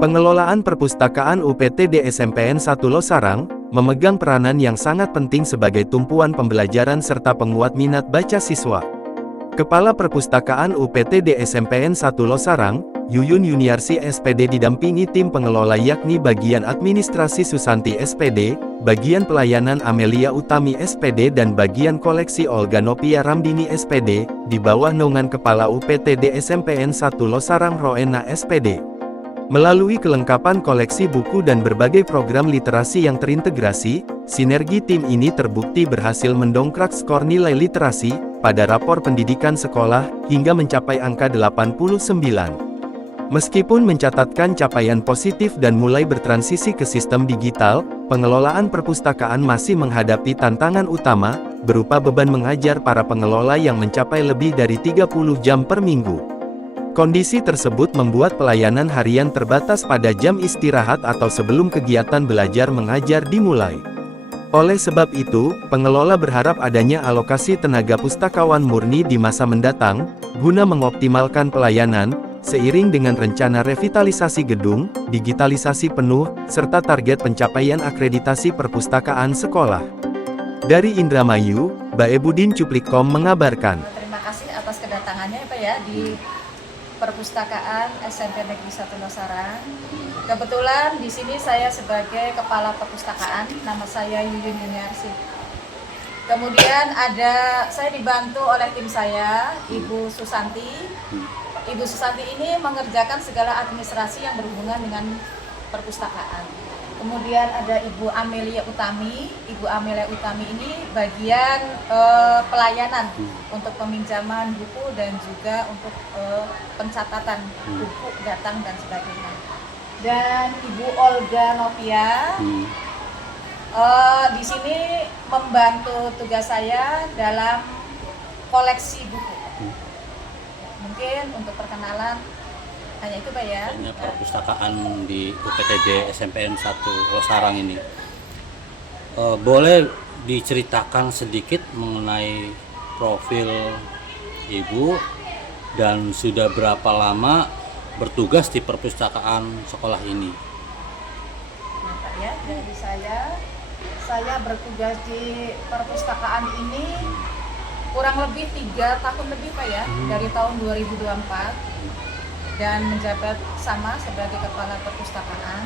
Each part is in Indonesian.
Pengelolaan perpustakaan UPTD SMPN 1 Losarang, memegang peranan yang sangat penting sebagai tumpuan pembelajaran serta penguat minat baca siswa. Kepala Perpustakaan UPTD SMPN 1 Losarang, Yuyun Yuniarsi SPD didampingi tim pengelola yakni bagian administrasi Susanti SPD, bagian pelayanan Amelia Utami SPD dan bagian koleksi Olga Novia Ramdini SPD, di bawah naungan Kepala UPTD SMPN 1 Losarang Roena SPD. Melalui kelengkapan koleksi buku dan berbagai program literasi yang terintegrasi, sinergi tim ini terbukti berhasil mendongkrak skor nilai literasi pada rapor pendidikan sekolah hingga mencapai angka 89. Meskipun mencatatkan capaian positif dan mulai bertransisi ke sistem digital, pengelolaan perpustakaan masih menghadapi tantangan utama, berupa beban mengajar para pengelola yang mencapai lebih dari 30 jam per minggu. Kondisi tersebut membuat pelayanan harian terbatas pada jam istirahat atau sebelum kegiatan belajar mengajar dimulai. Oleh sebab itu, pengelola berharap adanya alokasi tenaga pustakawan murni di masa mendatang, guna mengoptimalkan pelayanan, seiring dengan rencana revitalisasi gedung, digitalisasi penuh, serta target pencapaian akreditasi perpustakaan sekolah. Dari Indramayu, Baebudin Cuplikom mengabarkan. Terima kasih atas kedatangannya Pak ya di Perpustakaan SMP Negeri 1 Losarang. Kebetulan di sini saya sebagai Kepala Perpustakaan, nama saya Yuyun Yuniarsi. Kemudian saya dibantu oleh tim saya, Ibu Susanti. Ibu Susanti ini mengerjakan segala administrasi yang berhubungan dengan perpustakaan. Kemudian ada Ibu Amelia Utami. Ibu Amelia Utami ini bagian pelayanan untuk peminjaman buku dan juga untuk pencatatan buku datang dan sebagainya. Dan Ibu Olga Novia di sini membantu tugas saya dalam koleksi buku. Mungkin untuk perkenalan hanya itu Pak ya. Perpustakaan di UPTD SMPN 1 Losarang ini. Boleh diceritakan sedikit mengenai profil Ibu dan sudah berapa lama bertugas di perpustakaan sekolah ini? Nah, Pak ya, dari saya bertugas di perpustakaan ini kurang lebih 3 tahun lebih Pak ya, dari tahun 2024. Dan menjabat sama sebagai Kepala Perpustakaan.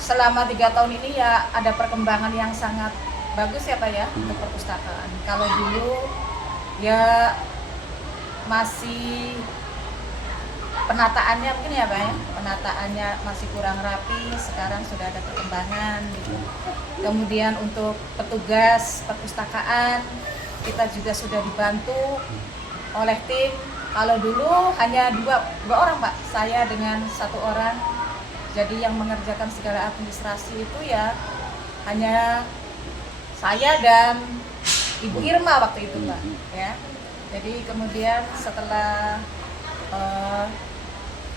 Selama 3 tahun ini ya ada perkembangan yang sangat bagus ya Pak ya untuk perpustakaan. Kalau dulu ya masih penataannya mungkin ya Pak ya, penataannya masih kurang rapi, sekarang sudah ada perkembangan gitu. Kemudian untuk petugas perpustakaan kita juga sudah dibantu oleh tim. Kalau dulu hanya dua orang Pak, saya dengan 1 orang. Jadi yang mengerjakan segala administrasi itu ya hanya saya dan Ibu Irma waktu itu Pak. Ya. Jadi kemudian setelah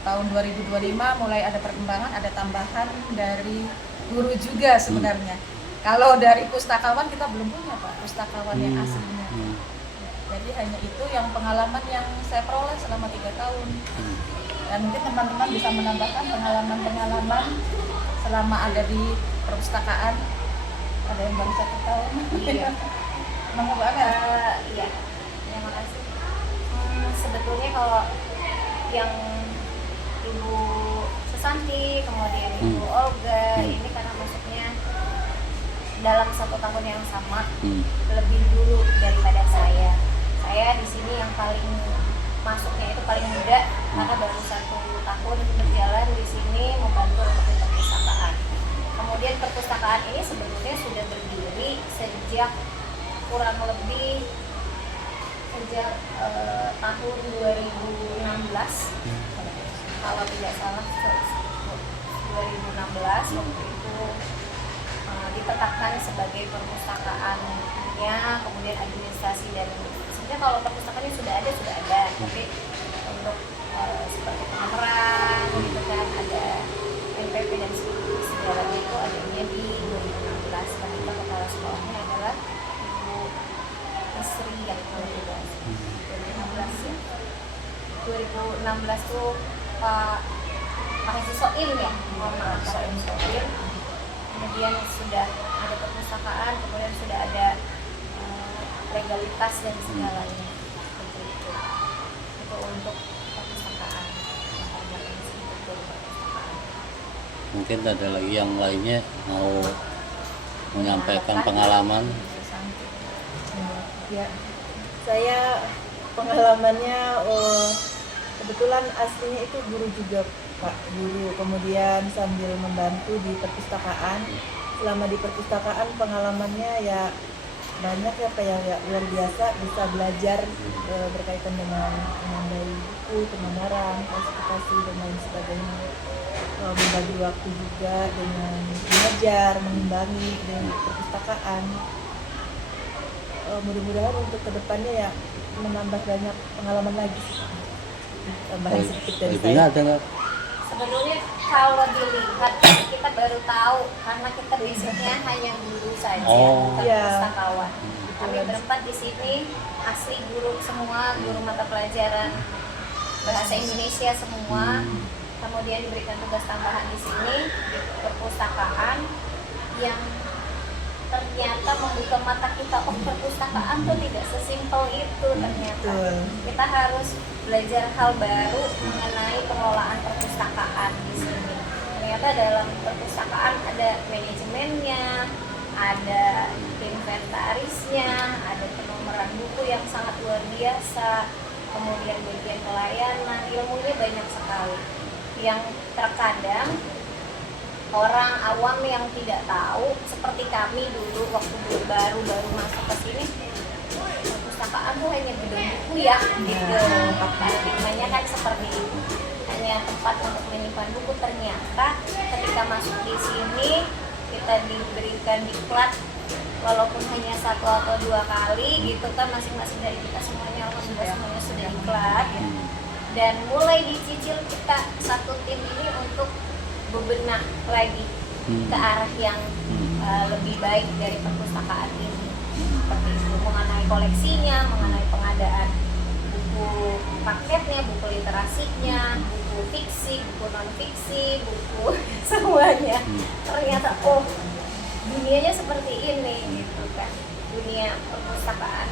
tahun 2025 mulai ada perkembangan, ada tambahan dari guru juga sebenarnya. Kalau dari pustakawan kita belum punya Pak, pustakawan yang aslinya. Jadi hanya itu yang pengalaman yang saya peroleh selama 3 tahun. Dan mungkin teman-teman bisa menambahkan pengalaman-pengalaman selama ada di perpustakaan. Ada yang baru 1 tahun. Iya. Monggo banget. Iya. Terima kasih. Sebetulnya kalau yang Ibu Susanti, kemudian Ibu Olga, ini karena masuknya dalam 1 tahun yang sama, lebih dulu daripada saya. Saya di sini yang paling masuknya itu paling muda karena baru 1 tahun berjalan di sini membantu untuk perpustakaan. Kemudian perpustakaan ini sebetulnya sudah berdiri sejak kurang lebih tahun 2016 kalau tidak salah 2016 waktu itu ditetapkan sebagai perpustakaannya, kemudian administrasi dan sebenarnya kalau perpustakaan sudah ada, tapi untuk seperti pengamaran gitu kan ada NPP dan segalanya itu adanya di 2016 karena kita kepala sekolahnya adalah Ibu Isri yang 2016 ya. 2016 tuh Pak mahasiswa IM ya, mohon maaf mahasiswa IM. Kemudian sudah ada perpustakaan, kemudian sudah ada legalitas dan segalanya. Seperti itu. Itu untuk perpustakaan. Mungkin ada lagi yang lainnya mau menyampaikan pengalaman. Ya, saya pengalamannya kebetulan aslinya itu guru juga Pak, guru, kemudian sambil membantu di perpustakaan. Selama di perpustakaan pengalamannya ya banyak ya Pak, ya luar biasa, bisa belajar berkaitan dengan menandai buku, pemanaran, klasifikasi dan lain sebagainya. Membagi waktu juga dengan belajar, mengimbangi dengan perpustakaan. Mudah-mudahan untuk kedepannya ya menambah banyak pengalaman lagi. Tambahan sedikit dari Ibunya saya. ada nggak? Sebetulnya kalau dilihat kita baru tahu karena kita basicnya hanya guru saja, bukan Iya. pustakawan. Kami berempat di sini asli guru semua, guru mata pelajaran bahasa Indonesia semua. Kemudian diberikan tugas tambahan di sini di perpustakaan yang ternyata membuka mata kita, oh perpustakaan tuh tidak sesimpel itu ternyata. Betul. Kita harus belajar hal baru mengenai pengelolaan perpustakaan di sini. Ternyata dalam perpustakaan ada manajemennya, ada inventarisnya, ada penomoran buku yang sangat luar biasa, kemudian bagian pelayanan, ilmunya banyak sekali. Yang terkadang orang awam yang tidak tahu, seperti kami dulu waktu baru masuk ke sini, perpustakaan tuh hanya gedung buku ya, gitu. Paradigmanya kan seperti itu, hanya tempat untuk menyimpan buku. Ternyata ketika masuk di sini kita diberikan diklat, walaupun hanya 1 atau 2 kali gitu kan, masing-masing dari kita semuanya alhamdulillah semuanya sudah diklat ya. Dan mulai dicicil kita satu tim ini untuk bebenah lagi ke arah yang lebih baik dari perpustakaan ini. Seperti itu, mengenai koleksinya, mengenai pengadaan buku paketnya, buku literasinya, buku fiksi, buku non fiksi, buku semuanya. Ternyata oh dunianya seperti ini gitu kan. Dunia perpustakaan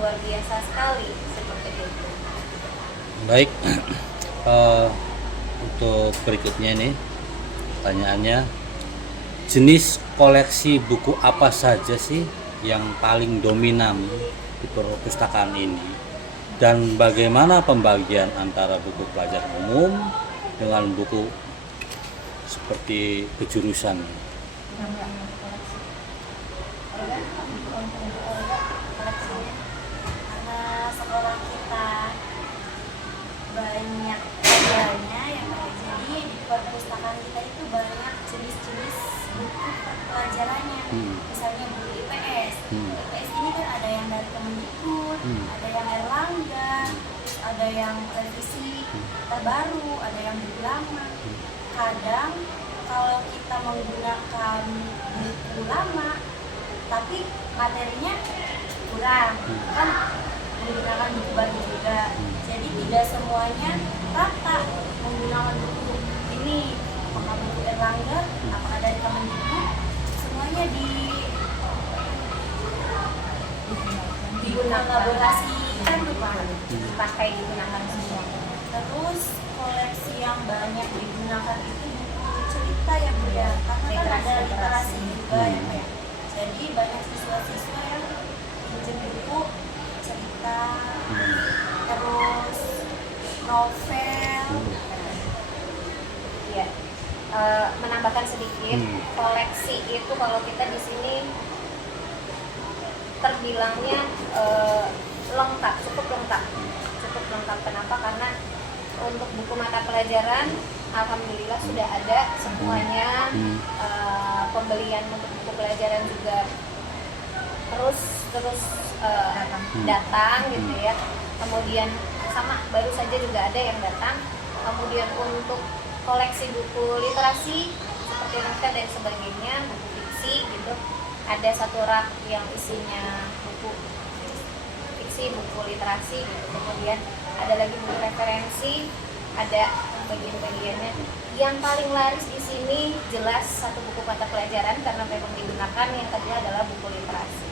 luar biasa sekali seperti itu. Baik, untuk berikutnya nih pertanyaannya, jenis koleksi buku apa saja sih yang paling dominan di perpustakaan ini, dan bagaimana pembagian antara buku pelajaran umum dengan buku seperti kejurusan? Karena sekolah kita banyak pelajarannya ya Kak. Jadi di perpustakaan kita itu banyak jenis-jenis buku pelajarannya. Misalnya buku IPS. IPS ini kan ada yang dari Kemendikbud, ada yang Erlangga, terus ada yang revisi terbaru, ada yang buku lama. Kadang kalau kita menggunakan buku lama tapi materinya kurang, kan menggunakan buku baru juga. Jadi tidak semuanya rata menggunakan buku ini. Apakah buku Erlangga, apakah dari Kemendikbud, semuanya dikolaborasikan tuh Pak, dipakai, digunakan semua. Terus koleksi yang banyak digunakan itu buku cerita ya Bu ya, karena kan ada literasi juga ya Pak ya. Jadi banyak siswa-siswa yang pinjam buku cerita, terus novel. Ya, menambahkan sedikit, koleksi itu kalau kita di sini terbilangnya lengkap, cukup lengkap. Kenapa? Karena untuk buku mata pelajaran alhamdulillah sudah ada semuanya. Pembelian untuk buku pelajaran juga terus datang gitu ya. Kemudian sama baru saja juga ada yang datang. Kemudian untuk koleksi buku literasi seperti novel dan sebagainya, buku fiksi gitu, ada satu rak yang isinya buku fiksi, buku literasi gitu. Kemudian ada lagi buku referensi, ada bagian-bagiannya. Yang paling laris di sini jelas satu buku mata pelajaran karena memang digunakan. Yang kedua adalah buku literasi.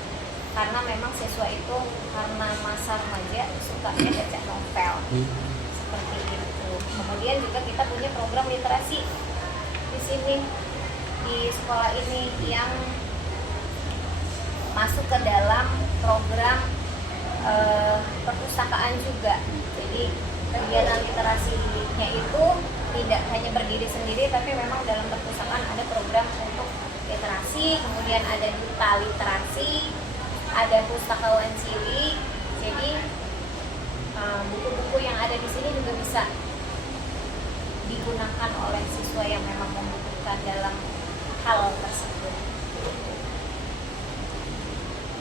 Karena memang siswa itu karena masa remaja sukanya baca novel. Seperti itu. Kemudian juga kita punya program literasi di sini di sekolah ini yang masuk ke dalam program perpustakaan juga. Jadi kegiatan literasinya itu tidak hanya berdiri sendiri, tapi memang dalam perpustakaan ada program untuk literasi, kemudian ada duta literasi, ada pustakawan cilik. Jadi buku-buku yang ada di sini juga bisa digunakan oleh siswa yang memang membutuhkan dalam hal tersebut.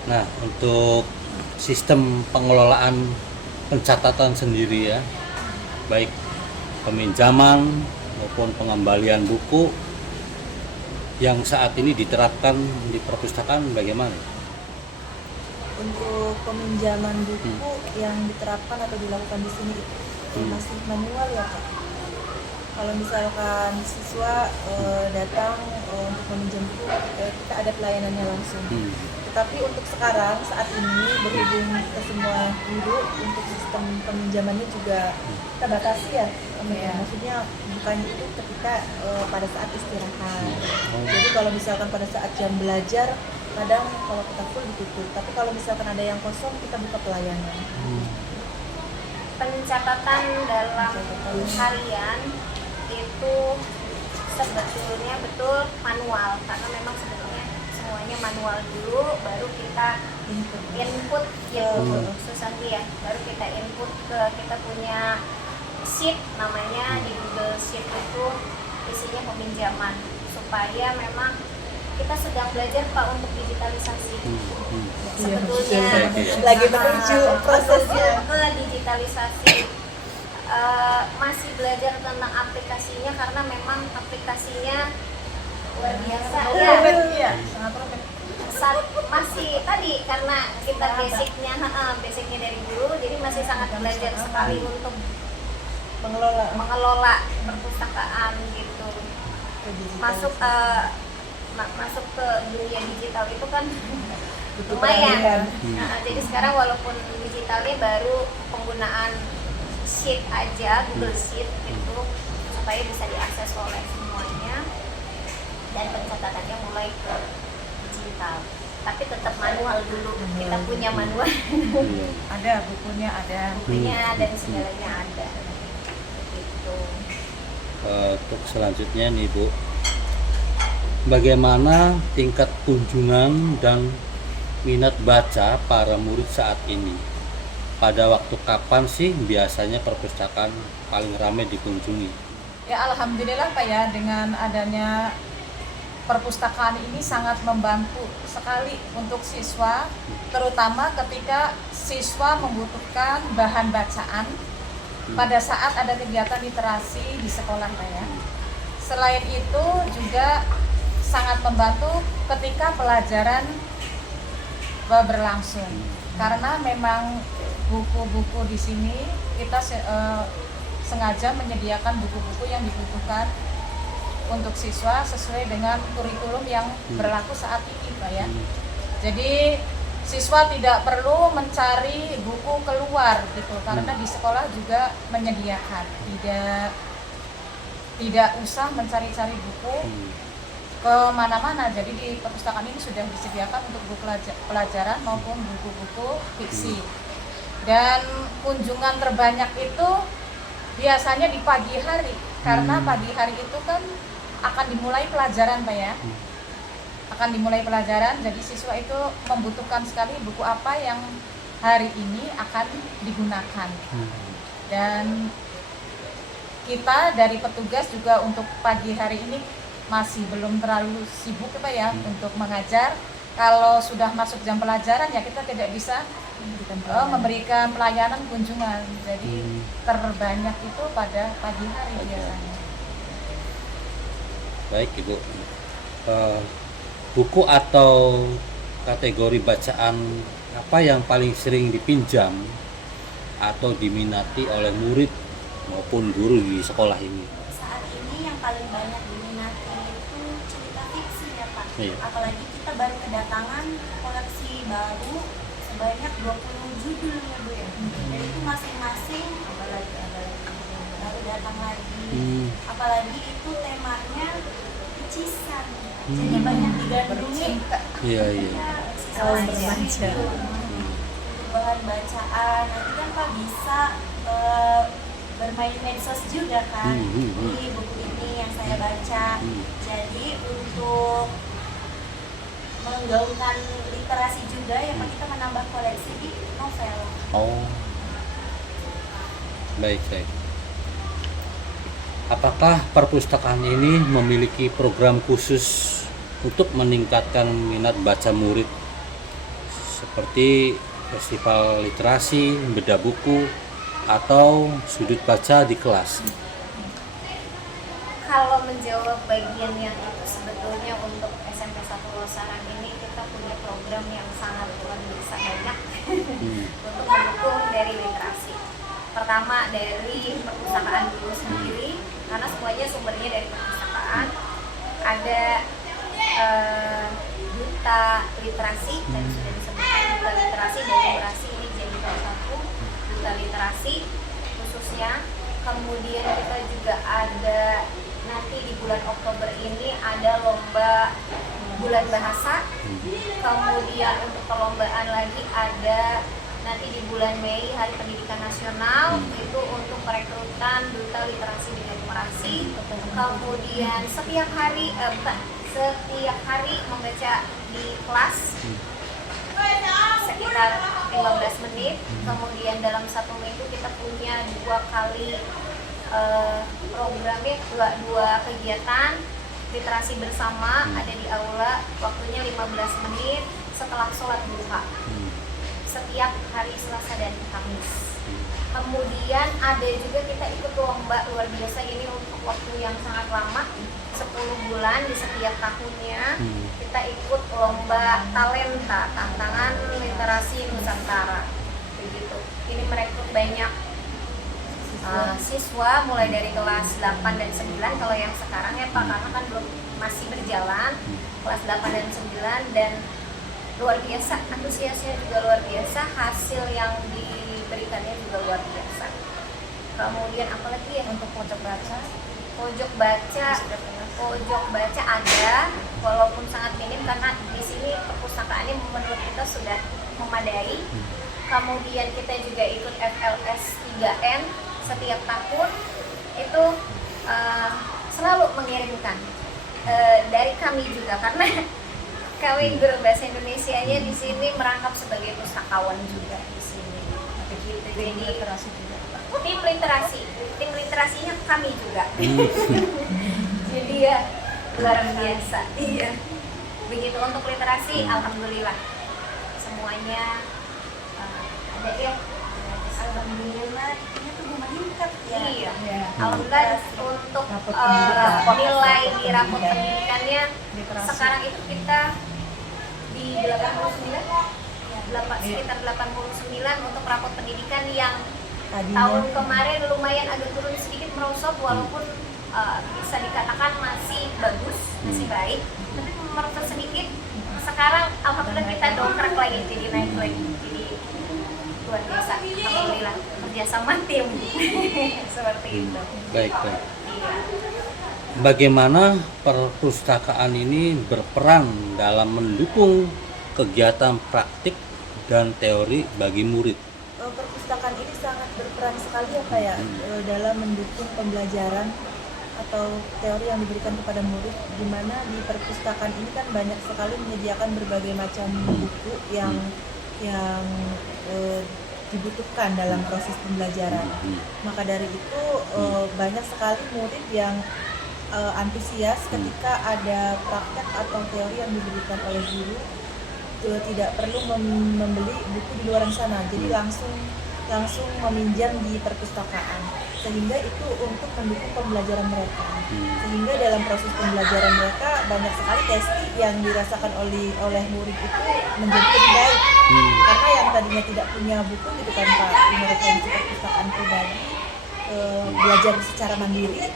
Nah, untuk sistem pengelolaan pencatatan sendiri ya, baik peminjaman maupun pengembalian buku yang saat ini diterapkan di perpustakaan bagaimana? Untuk peminjaman buku yang diterapkan atau dilakukan di sini itu masih manual ya Pak. Kalau misalkan siswa datang untuk meminjam buku, kita ada pelayanannya langsung. Tetapi untuk sekarang saat ini berhubung kita semua guru, untuk sistem peminjamannya juga kita batasi ya. Maksudnya bukan itu ketika pada saat istirahat. Jadi kalau misalkan pada saat jam belajar kadang kalau kita full ditutup, tapi kalau misalkan ada yang kosong kita buka pelayanan. Pencatatan dalam harian itu sebetulnya betul manual, karena memang sebetulnya semuanya manual dulu, baru kita input gitu, Susanti ya, baru kita input ke, kita punya sheet namanya di Google Sheet, itu isinya peminjaman, supaya memang kita sedang belajar Pak untuk digitalisasi. Sebetulnya lagi menuju prosesnya ke digitalisasi. Masih belajar tentang aplikasinya karena memang aplikasinya luar biasa ya. Sangat rumit. Masih tadi karena kita basicnya dari guru, jadi masih sangat belajar sekali untuk mengelola perpustakaan gitu. Masuk ke dunia digital itu kan lumayan. Jadi sekarang walaupun digitalnya baru penggunaan sheet aja, Google Sheet itu supaya bisa diakses oleh semuanya, dan pencatatannya mulai ke digital. Tapi tetap manual dulu. Kita punya manual. Ada bukunya, Bukunya dan segalanya ada. Gitu. Untuk selanjutnya nih Bu, bagaimana tingkat kunjungan dan minat baca para murid saat ini? Pada waktu kapan sih biasanya perpustakaan paling ramai dikunjungi? Ya alhamdulillah Pak ya, dengan adanya perpustakaan ini sangat membantu sekali untuk siswa, terutama ketika siswa membutuhkan bahan bacaan pada saat ada kegiatan literasi di sekolah Pak ya. Selain itu juga sangat membantu ketika pelajaran berlangsung, karena memang buku-buku di sini kita sengaja menyediakan buku-buku yang dibutuhkan untuk siswa sesuai dengan kurikulum yang berlaku saat ini Pak ya. Jadi siswa tidak perlu mencari buku keluar gitu, karena di sekolah juga menyediakan, tidak usah mencari-cari buku kemana-mana. Jadi di perpustakaan ini sudah disediakan untuk buku pelajaran maupun buku-buku fiksi. Dan kunjungan terbanyak itu biasanya di pagi hari, karena pagi hari itu kan akan dimulai pelajaran Pak ya. Akan dimulai pelajaran, jadi siswa itu membutuhkan sekali buku apa yang hari ini akan digunakan. Dan kita dari petugas juga untuk pagi hari ini masih belum terlalu sibuk Pak ya untuk mengajar. Kalau sudah masuk jam pelajaran ya kita tidak bisa memberikan pelayanan kunjungan. Jadi terbanyak itu pada pagi hari biasanya. Baik Ibu, buku atau kategori bacaan apa yang paling sering dipinjam atau diminati oleh murid maupun guru di sekolah ini? Saat ini yang paling banyak diminati itu cerita fiksi ya Pak. Iya. Apalagi kita baru kedatangan koleksi baru sebanyak 20 judul ya Bu ya. Dan itu masing-masing apalagi baru datang lagi. Apalagi itu temanya pecisan. Jadi banyak digandrungi. Iya. Kaum remaja. Bahan bacaan nanti kan Pak bisa bermain medsos juga kan di buku ini yang saya baca. Jadi untuk menggaungkan literasi juga ya Pak, kita menambah koleksi di novel. Oh, baik. Apakah perpustakaan ini memiliki program khusus untuk meningkatkan minat baca murid seperti festival literasi, bedah buku, atau sudut baca di kelas? Kalau menjawab bagian yang itu, sebetulnya untuk SMP 1 Losarang ini kita punya program yang sangat luar biasa banyak untuk mendukung dari literasi. Pertama dari perpustakaan dulu sendiri, karena semuanya sumbernya dari perpustakaan. Ada duta literasi, dan sudah disebutkan duta literasi dan literasi ini jadi salah satu duta literasi khususnya. Kemudian kita juga ada nanti di bulan Oktober ini ada lomba bulan bahasa. Kemudian untuk perlombaan lagi ada nanti di bulan Mei Hari Pendidikan Nasional, itu untuk perekrutan duta literasi dan numerasi. Kemudian setiap hari membaca di kelas sekitar 15 menit. Kemudian dalam 1 minggu kita punya 2 kali programnya, dua kegiatan literasi bersama, ada di aula, waktunya 15 menit setelah sholat duha setiap hari Selasa dan Kamis. Kemudian ada juga kita ikut lomba luar biasa ini untuk waktu yang sangat lama, 10 bulan di setiap tahunnya. Kita ikut lomba talenta tantangan literasi Nusantara begitu. Ini merekrut banyak siswa mulai dari kelas 8 dan 9 kalau yang sekarang ya Pak, karena kan belum masih berjalan, kelas 8 dan 9, dan luar biasa, antusiasnya juga luar biasa, hasil yang diberikannya juga luar biasa. Kemudian apalagi ya untuk pojok baca ada, walaupun sangat minim karena di sini perpustakaannya menurut kita sudah memadai. Kemudian kita juga ikut FLS 3N setiap tahun, itu selalu mengirimkan dari kami juga, karena kami guru bahasa Indonesianya di sini merangkap sebagai pustakawan juga di sini. Begitu. Jadi literasi juga. Tim literasinya kami juga. Jadi ya luar biasa. Iya. Begitu untuk literasi, alhamdulillah semuanya ada ya. Alhamdulillah ini tuh meningkat ya. Iya. Alhamdulillah untuk nilai di rapot pendidikannya sekarang itu kita di 89, sekitar 89 untuk rapot pendidikan yang tahun kemarin lumayan agak turun sedikit, merosot, walaupun bisa dikatakan masih bagus, masih baik, tapi merosot sedikit. Sekarang alhamdulillah kita dongkrak lagi, jadi naik lagi, jadi luar biasa. Alhamdulillah kerjasama tim seperti itu. Baik. Bagaimana perpustakaan ini berperan dalam mendukung kegiatan praktik dan teori bagi murid? Perpustakaan ini sangat berperan sekali ya Pak ya, dalam mendukung pembelajaran atau teori yang diberikan kepada murid, di mana di perpustakaan ini kan banyak sekali menyediakan berbagai macam buku yang dibutuhkan dalam proses pembelajaran. Maka dari itu banyak sekali murid yang antusias ketika ada praktek atau teori yang diberikan oleh guru, tidak perlu membeli buku di luar sana, jadi langsung meminjam di perpustakaan, sehingga itu untuk mendukung pembelajaran mereka. Sehingga dalam proses pembelajaran mereka banyak sekali testing yang dirasakan oleh murid itu menjadi lebih baik, karena yang tadinya tidak punya buku gitu kan Pak, punya referensi perpustakaan pribadi, belajar secara mandiri,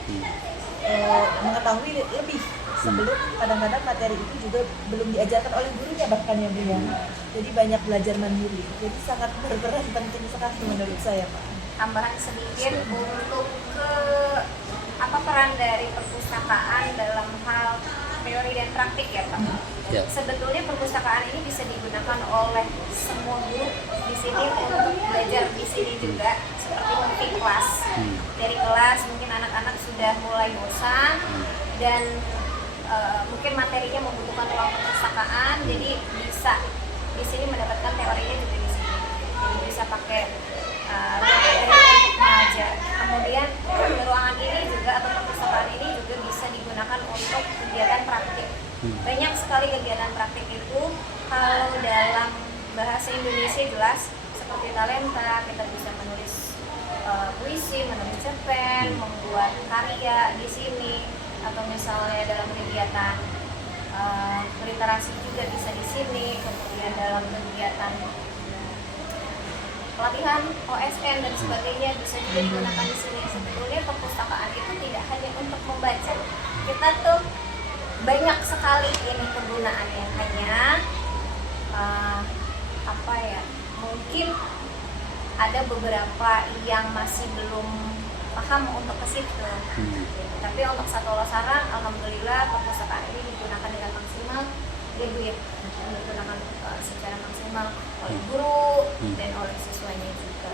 mengetahui lebih sebelum kadang-kadang materi itu juga belum diajarkan oleh gurunya bahkan ya Bu ya. Jadi banyak belajar mandiri. Jadi sangat berperan penting sekali menurut saya Pak. Tambahan sedikit untuk peran dari perpustakaan dalam hal teori dan praktik ya Pak. Ya. Sebetulnya perpustakaan ini bisa digunakan oleh semua guru di sini untuk belajar di sini juga, seperti mungkin kelas. Dari kelas mungkin anak-anak sudah mulai bosan dan mungkin materinya membutuhkan ruang perpustakaan, jadi bisa di sini mendapatkan teorinya juga di sini. Jadi bisa pakai ruang materi untuk mengajar. Kemudian ruangan ini juga atau perpustakaan ini juga bisa digunakan untuk kegiatan praktik. Banyak sekali kegiatan praktik itu, kalau dalam bahasa Indonesia jelas seperti talenta, kita bisa menulis puisi, menulis cerpen, membuat karya di sini, atau misalnya dalam kegiatan literasi juga bisa di sini. Kemudian dalam kegiatan pelatihan OSN dan sebagainya bisa juga digunakan di sini. Sebetulnya perpustakaan itu tidak hanya untuk membaca, kita tuh banyak sekali ini kegunaannya. Hanya mungkin ada beberapa yang masih belum paham untuk ke situ. Tapi untuk Satu Losarang, alhamdulillah perpustakaan ini digunakan dengan maksimal, digunakan secara maksimal oleh guru dan oleh siswanya juga.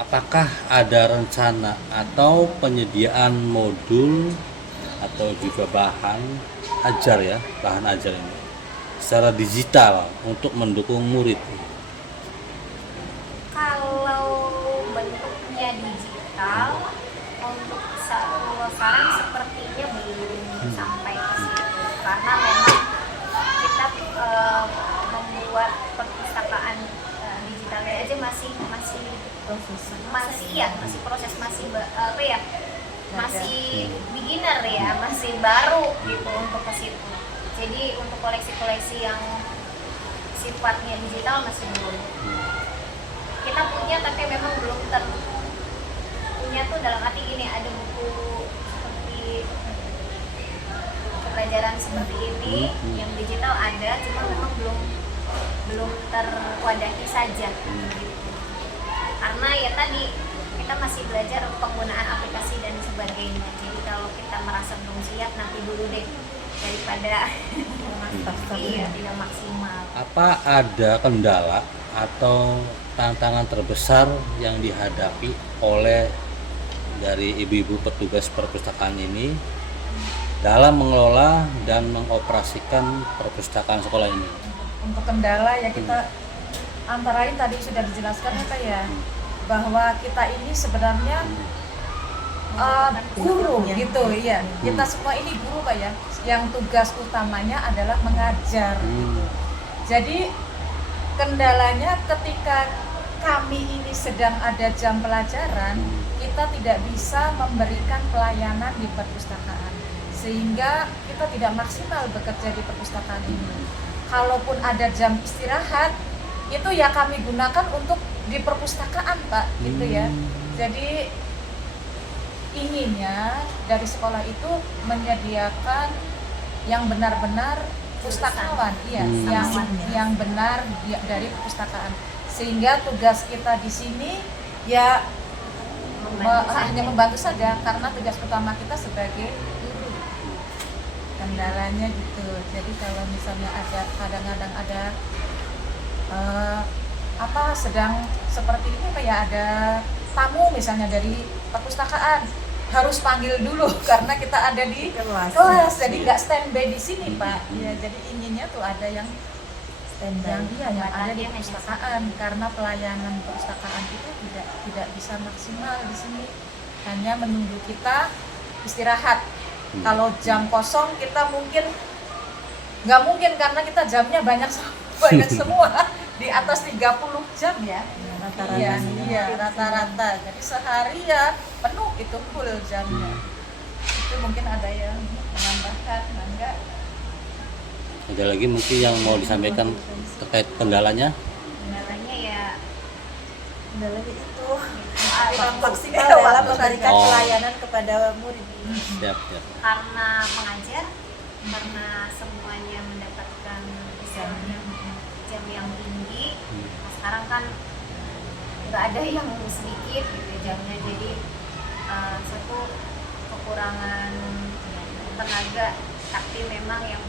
Apakah ada rencana atau penyediaan modul atau juga bahan ajar ini secara digital untuk mendukung murid? Kalau bentuknya digital untuk Satu Losarang sepertinya belum sampai ke situ, karena memang kita membuat perpustakaan digitalnya aja masih proses, masih beginner ya, masih baru gitu untuk ke situ. Jadi untuk koleksi-koleksi yang sifatnya digital masih belum. Kita punya tapi memang belum punya tuh dalam arti gini, ada buku seperti pelajaran seperti ini yang digital ada, cuma memang belum terwadahi saja gitu. Karena ya tadi kita masih belajar penggunaan aplikasi dan sebagainya. Jadi kalau kita merasa belum siap, nanti dulu deh, daripada tidak maksimal. Apa ada kendala atau tantangan terbesar yang dihadapi oleh dari ibu-ibu petugas perpustakaan ini dalam mengelola dan mengoperasikan perpustakaan sekolah ini? Untuk kendala ya kita antara lain tadi sudah dijelaskan ya Pak ya, bahwa kita ini sebenarnya guru gitu ya. Kita semua ini guru Pak ya, yang tugas utamanya adalah mengajar. Jadi kendalanya ketika kami ini sedang ada jam pelajaran, kita tidak bisa memberikan pelayanan di perpustakaan, sehingga kita tidak maksimal bekerja di perpustakaan ini. Kalaupun ada jam istirahat, itu ya kami gunakan untuk di perpustakaan Pak, gitu ya. Jadi inginnya dari sekolah itu menyediakan yang benar-benar pustakawan, yang benar dari perpustakaan, sehingga tugas kita di sini ya hanya membantu saja, karena tugas utama kita sebagai guru. Kendalanya gitu. Jadi kalau misalnya ada kadang-kadang ada sedang seperti ini Pak ya, ada tamu misalnya dari perpustakaan, harus panggil dulu karena kita ada di kelas, jadi nggak standby di sini Pak. Ya, jadi inginnya tuh ada yang standby yang ada di perpustakaan, karena pelayanan perpustakaan itu tidak bisa maksimal di sini, hanya menunggu kita istirahat. Kalau jam kosong kita nggak mungkin karena kita jamnya banyak semua di atas 30 jam ya rata-rata. Jadi sehari ya penuh itu full jamnya. Itu mungkin ada yang menambahkan, enggak? Ada lagi mungkin yang mau disampaikan terkait kendalanya? Kendalanya itu maksimal dalam waktu memberikan saja. pelayanan kepada murid. Siap, siap. karena mengajar, karena semuanya mendapatkan jam yang tinggi. Nah, sekarang kan nggak ada yang sedikit gitu jamnya, jadi satu kekurangan tenaga, tapi memang yang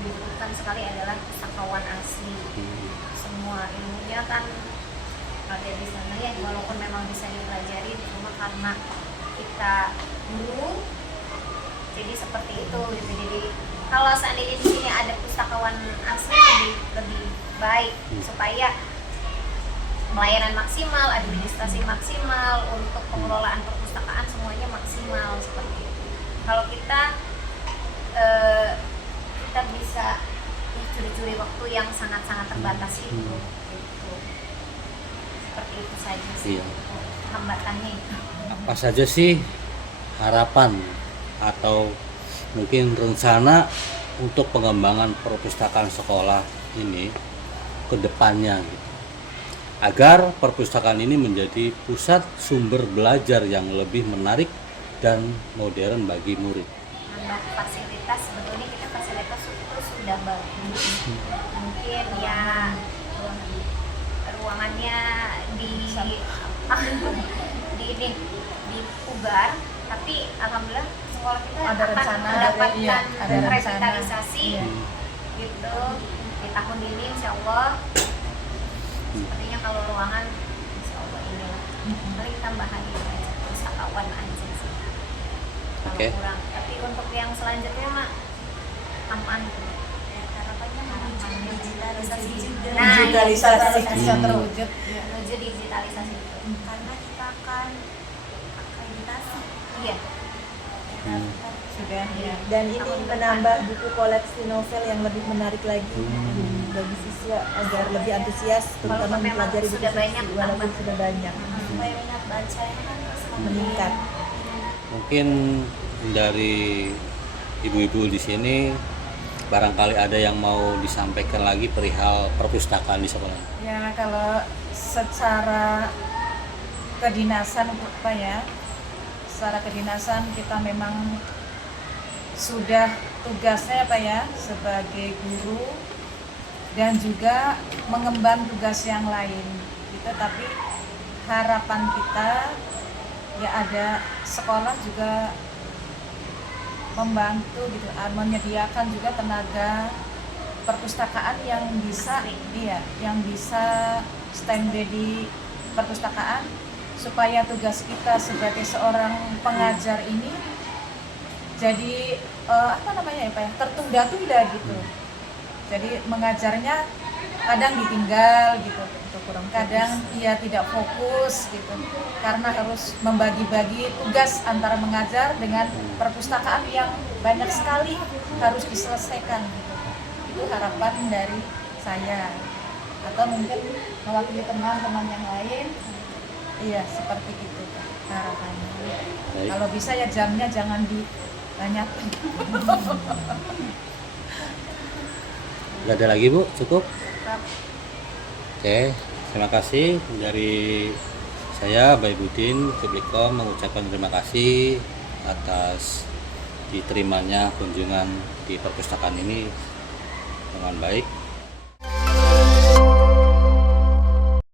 dibutuhkan sekali adalah pustakawan asli. Semua ilmunya kan ada di sana ya, walaupun memang bisa dipelajari, cuma karena kita dulu jadi seperti itu gitu. Jadi kalau seandainya di sini ada pustakawan asli lebih baik, supaya pelayanan maksimal, administrasi maksimal, untuk pengelolaan perpustakaan semuanya maksimal seperti itu. Kalau kita kita bisa curi-curi waktu yang sangat-sangat terbatas itu. Gitu. Seperti itu saja sih Iya. hambatannya. Apa saja sih harapan atau mungkin rencana untuk pengembangan perpustakaan sekolah ini ke depannya gitu, agar perpustakaan ini menjadi pusat sumber belajar yang lebih menarik dan modern bagi murid. Nambah fasilitas, sebetulnya kita fasilitas itu sudah bagus. Mungkin ya ruangannya dipugar, tapi alhamdulillah sekolah kita Ada akan rencana, mendapatkan iya, ada rencana. revitalisasi Iya. gitu di tahun ini insya Allah. Sepertinya kalau ruangan insya Allah inilah paling tambahan itu aja, pustakawan aja sih kalau Oke. kurang. Tapi untuk yang selanjutnya mah aman. Harapannya digitalisasi juga. Digitalisasi. Bisa terwujud. Ya. Menuju digitalisasi itu. Karena kita akan akreditasi. Iya. Sudah ya. Dan ini menambah buku koleksi novel yang lebih menarik lagi bagi siswa agar lebih antusias, terutama Walaupun memang mempelajari buku sudah fiksi, banyak, walaupun tambah. sudah banyak Supaya minat bacanya kan meningkat. Mungkin dari ibu-ibu di sini barangkali ada yang mau disampaikan lagi perihal perpustakaan di sekolah. Ya, kalau secara kedinasan Pak ya, secara kedinasan kita memang sudah tugasnya Pak ya sebagai guru dan juga mengemban tugas yang lain gitu. Tapi harapan kita ya ada sekolah juga membantu gitu, menyediakan juga tenaga perpustakaan yang bisa yang bisa standby di perpustakaan, supaya tugas kita sebagai seorang pengajar ini jadi tertunda-tunda gitu. Jadi mengajarnya kadang ditinggal gitu, kadang ia tidak fokus gitu, karena harus membagi-bagi tugas antara mengajar dengan perpustakaan yang banyak sekali harus diselesaikan gitu. Itu harapan dari saya, atau mungkin mewakili teman-teman yang lain. Iya, seperti itu harapannya. Baik. Kalau bisa ya jamnya jangan dibanyakin. Gak ada lagi Bu, cukup? Oke, terima kasih dari saya Bayi Budin Publikom mengucapkan terima kasih atas diterimanya kunjungan di perpustakaan ini dengan baik.